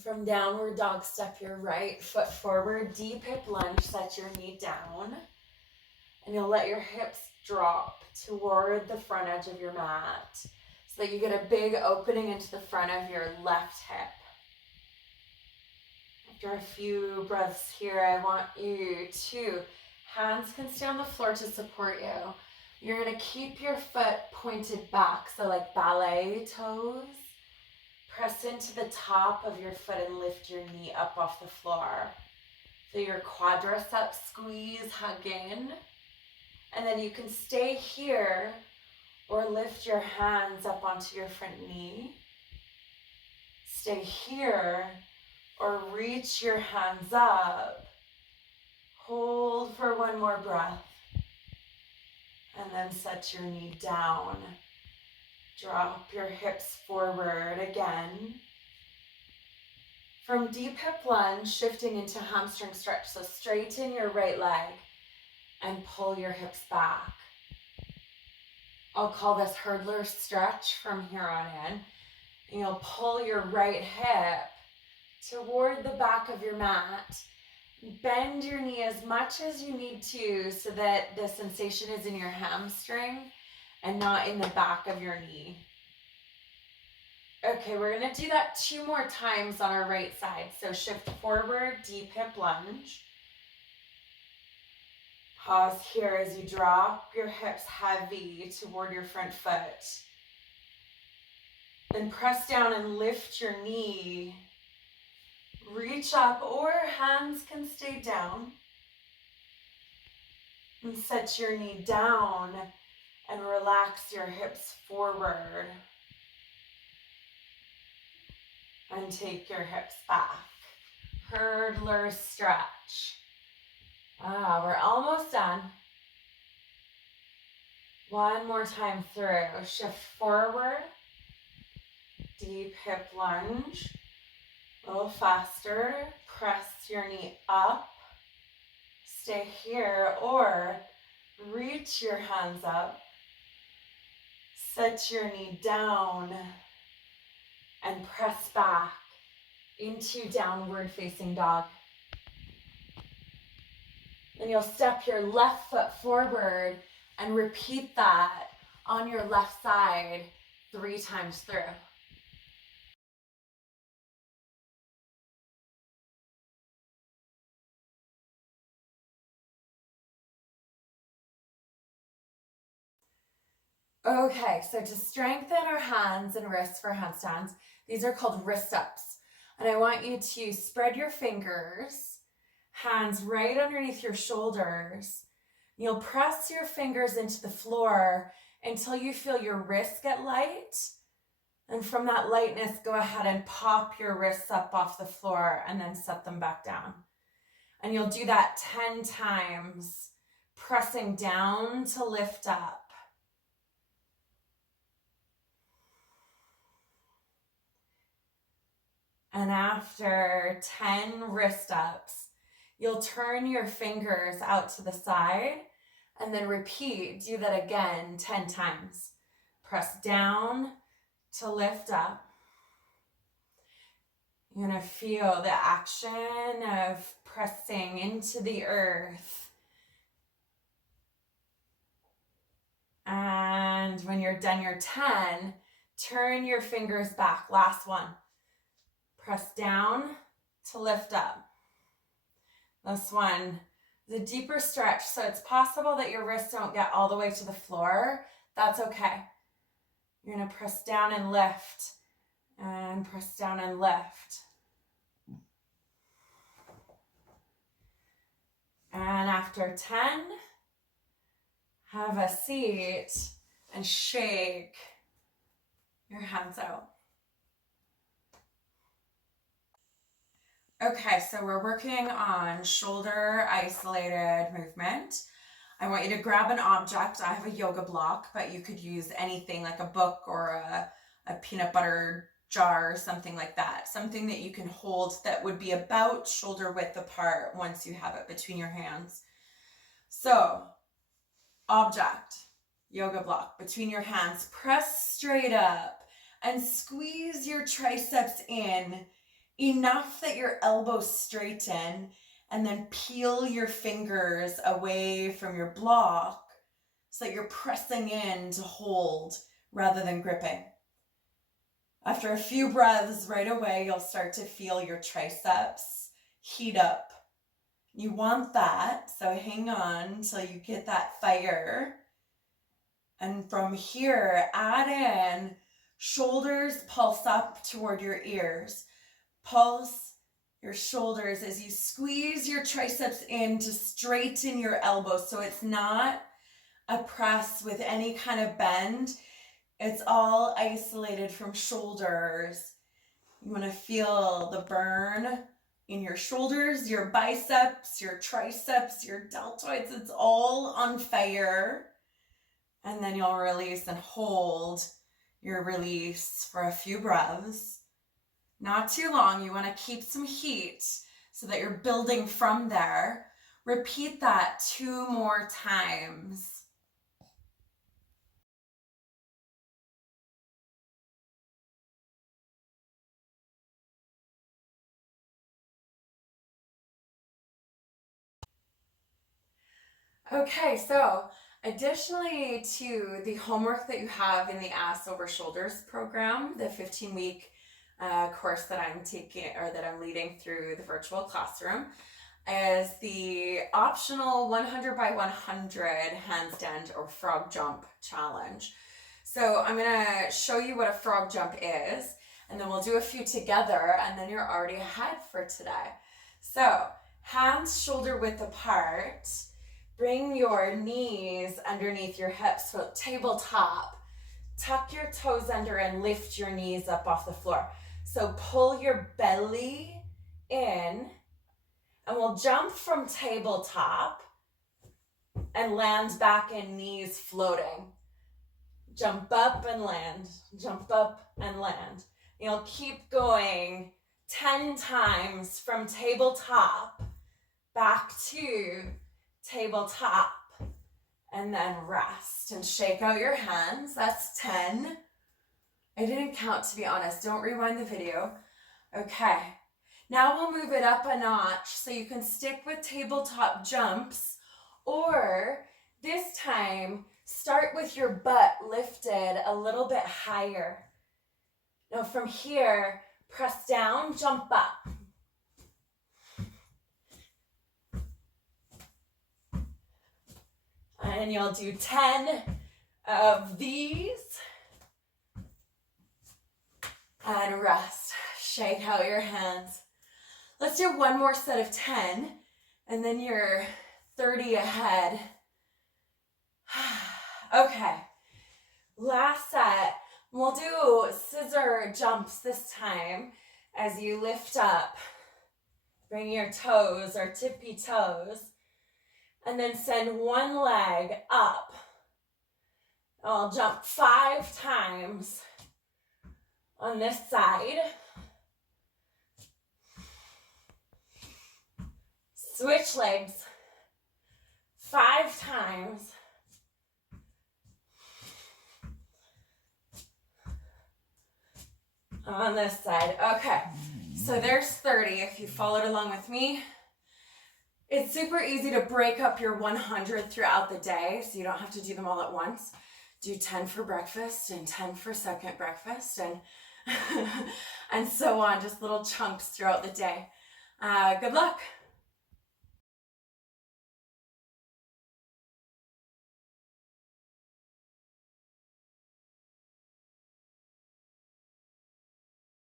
From downward dog, step your right foot forward, deep hip lunge, set your knee down, and you'll let your hips drop toward the front edge of your mat so that you get a big opening into the front of your left hip. After a few breaths here, I want you to, hands can stay on the floor to support you. You're going to keep your foot pointed back, so like ballet toes. Press into the top of your foot and lift your knee up off the floor. So your quadriceps squeeze, hug in. And then you can stay here or lift your hands up onto your front knee. Stay here or reach your hands up. Hold for one more breath. And then set your knee down. Drop your hips forward again. From deep hip lunge, shifting into hamstring stretch. So straighten your right leg and pull your hips back. I'll call this hurdler stretch from here on in. And you'll pull your right hip toward the back of your mat. Bend your knee as much as you need to so that the sensation is in your hamstring and not in the back of your knee. Okay, we're going to do that 2 more times on our right side. So shift forward, deep hip lunge. Pause here as you drop your hips heavy toward your front foot. Then press down and lift your knee. Reach up, or hands can stay down. And set your knee down and relax your hips forward. And take your hips back. Hurdler stretch. We're almost done. One more time through. Shift forward. Deep hip lunge. A little faster. Press your knee up. Stay here or reach your hands up. Set your knee down and press back into downward facing dog. Then you'll step your left foot forward and repeat that on your left side 3 times through. Okay, so to strengthen our hands and wrists for handstands, these are called wrist ups. And I want you to spread your fingers, hands right underneath your shoulders. You'll press your fingers into the floor until you feel your wrists get light. And from that lightness, go ahead and pop your wrists up off the floor and then set them back down. And you'll do that 10 times, pressing down to lift up. And after 10 wrist ups, you'll turn your fingers out to the side and then repeat. Do that again 10 times. Press down to lift up. You're going to feel the action of pressing into the earth. And when you're done your 10, turn your fingers back. Last one. Press down to lift up. This one is a deeper stretch, so it's possible that your wrists don't get all the way to the floor. That's okay. You're going to press down and lift, and press down and lift. And after 10, have a seat and shake your hands out. Okay, so we're working on shoulder isolated movement. I want you to grab an object. I have a yoga block, but you could use anything like a book or a peanut butter jar or something like that. Something that you can hold that would be about shoulder width apart once you have it between your hands. So, object, yoga block, between your hands. Press straight up and squeeze your triceps in. enough that your elbows straighten, and then peel your fingers away from your block so that you're pressing in to hold rather than gripping. After a few breaths, right away, you'll start to feel your triceps heat up. You want that, so hang on till you get that fire. And from here, add in shoulders pulse up toward your ears. Pulse your shoulders as you squeeze your triceps in to straighten your elbows. So it's not a press with any kind of bend. It's all isolated from shoulders. You want to feel the burn in your shoulders, your biceps, your triceps, your deltoids. It's all on fire. And then you'll release and hold your release for a few breaths. Not too long. You want to keep some heat so that you're building from there. Repeat that 2 more times. Okay, so additionally to the homework that you have in the Ass Over Shoulders program, the 15-week course that I'm taking or that I'm leading through the virtual classroom, is the optional 100 by 100 handstand or frog jump challenge. So I'm gonna show you what a frog jump is, and then we'll do a few together, and then you're already ahead for today. So hands shoulder width apart. Bring your knees underneath your hips, so tabletop. Tuck your toes under and lift your knees up off the floor. So pull your belly in, and we'll jump from tabletop and land back in knees floating. Jump up and land, jump up and land. You'll keep going 10 times from tabletop back to tabletop, and then rest and shake out your hands. That's 10. I didn't count, to be honest. Don't rewind the video. Okay. Now we'll move it up a notch so you can stick with tabletop jumps, or this time start with your butt lifted a little bit higher. Now from here, press down, jump up. And you'll do 10 of these. And rest. Shake out your hands. Let's do one more set of 10, and then you're 30 ahead. Okay, last set. We'll do scissor jumps this time as you lift up. Bring your toes or tippy toes, and then send one leg up. I'll jump 5 times on this side. Switch legs 5 times. On this side. Okay, so there's 30 if you followed along with me. It's super easy to break up your 100 throughout the day, so you don't have to do them all at once. Do 10 for breakfast and 10 for second breakfast, and and so on, just little chunks throughout the day. Good luck.